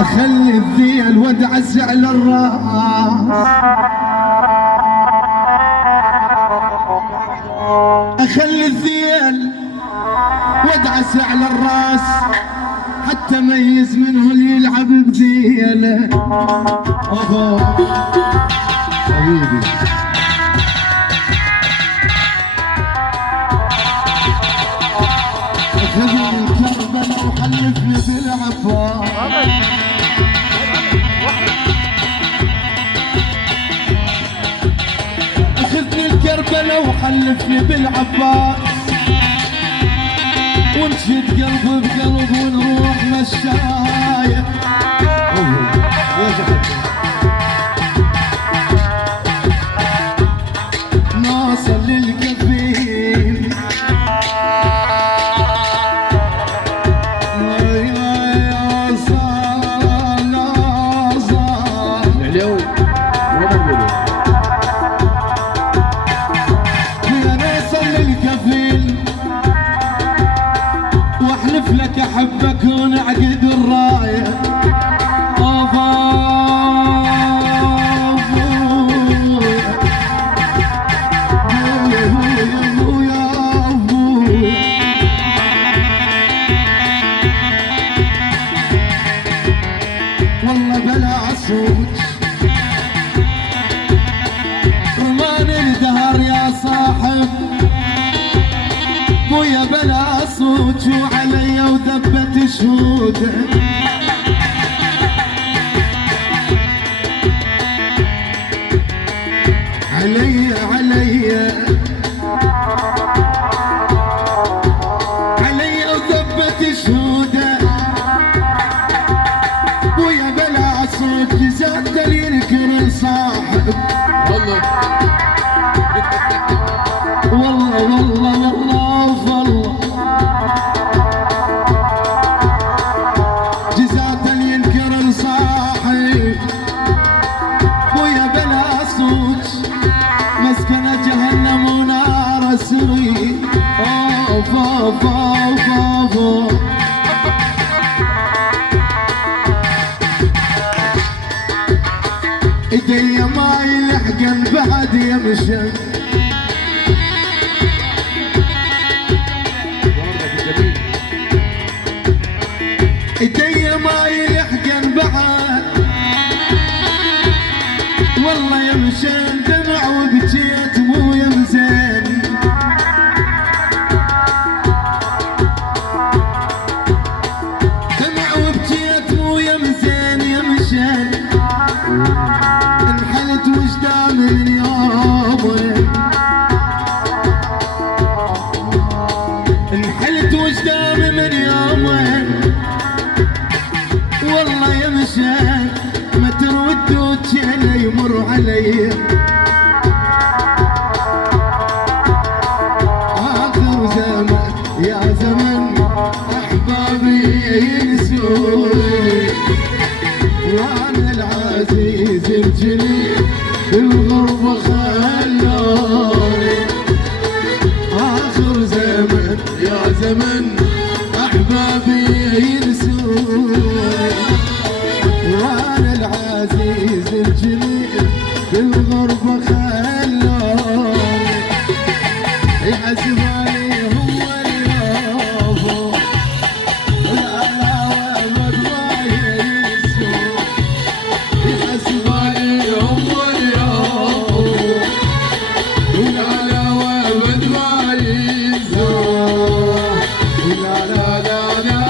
اخلي الذيل وادعس على الراس، اخلي الذيل وادعس على الراس حتى ميز منه اللي يلعب بذيله. حبيبي اخذني كربلاء وحلفني بالعباس، اخذني الكربلاء وحلفني بالعباس، ونشد قلب بقلب ونروح مشاية. نوصل للكفيل واحلف لك احبك ونعقد الرايه. والله بلا صوت رمان الدهر يا صاحب، بويا بلا صوت وعلي وذبت شهوده. علي وذبت شهوده، بويا بلا صوت جزات ينكر صاحب. والله جزات ينكر صاحب، بويا بلا صوت مسكن جهنم ونار سري. ايدي ما يلحقن بعد يمشي، ايدي ما يلحقن بعد، والله يمشين دمع وبجيت مو يمزين. دمع وبجيت مو يمزين يمشين، انحلت وجدان من يومين، انحلت وجدان من يومين. والله يمشين ما ترودوا تشيله يمر علي. آخر زمن يا زمن أحبابي ينسوني، وأنا العزيز الجليل بالغربة خلوني. آخر زمن يا زمن أحبابي ينسوني، وانا العزيز الجليل بالغربة خلوني. يحسب علي هو اليوم والعلاوة ما ينسون، يحسب علي هو اليوم والعلاوة ما ينسون. لا لا لا لا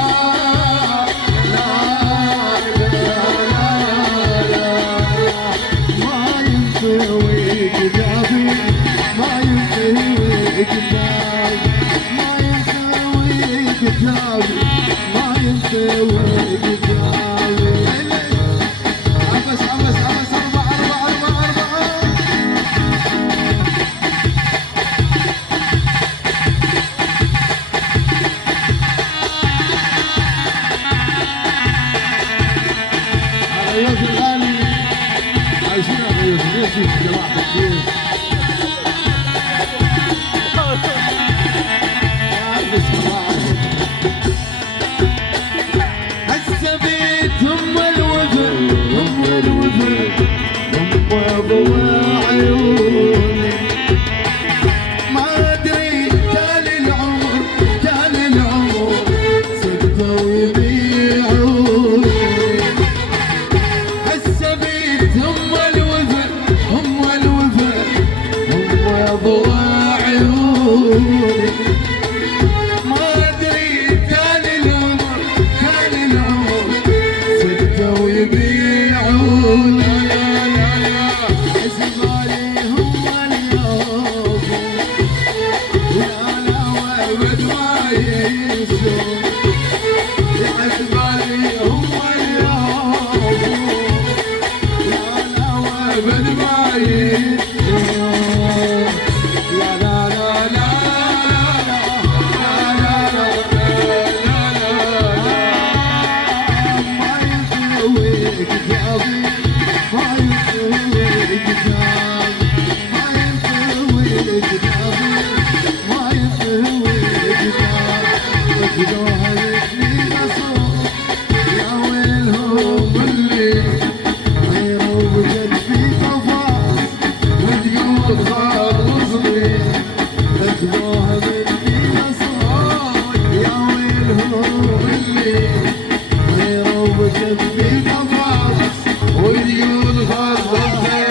جوهرتني مصروف يا ويلهم اللي غيروا بجد في طفاح وديون خلصني جوهرتني مصروف يا ويلهم اللي غيروا بجد في طفاح وديون خلصني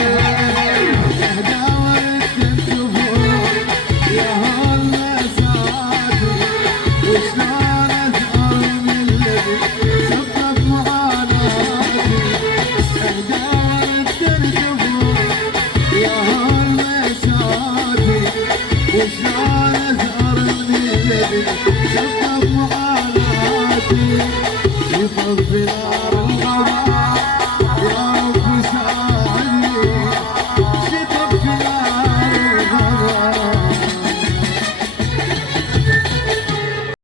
وشلون ازهر من الذي سبب معاناتي يطفي نار الغضب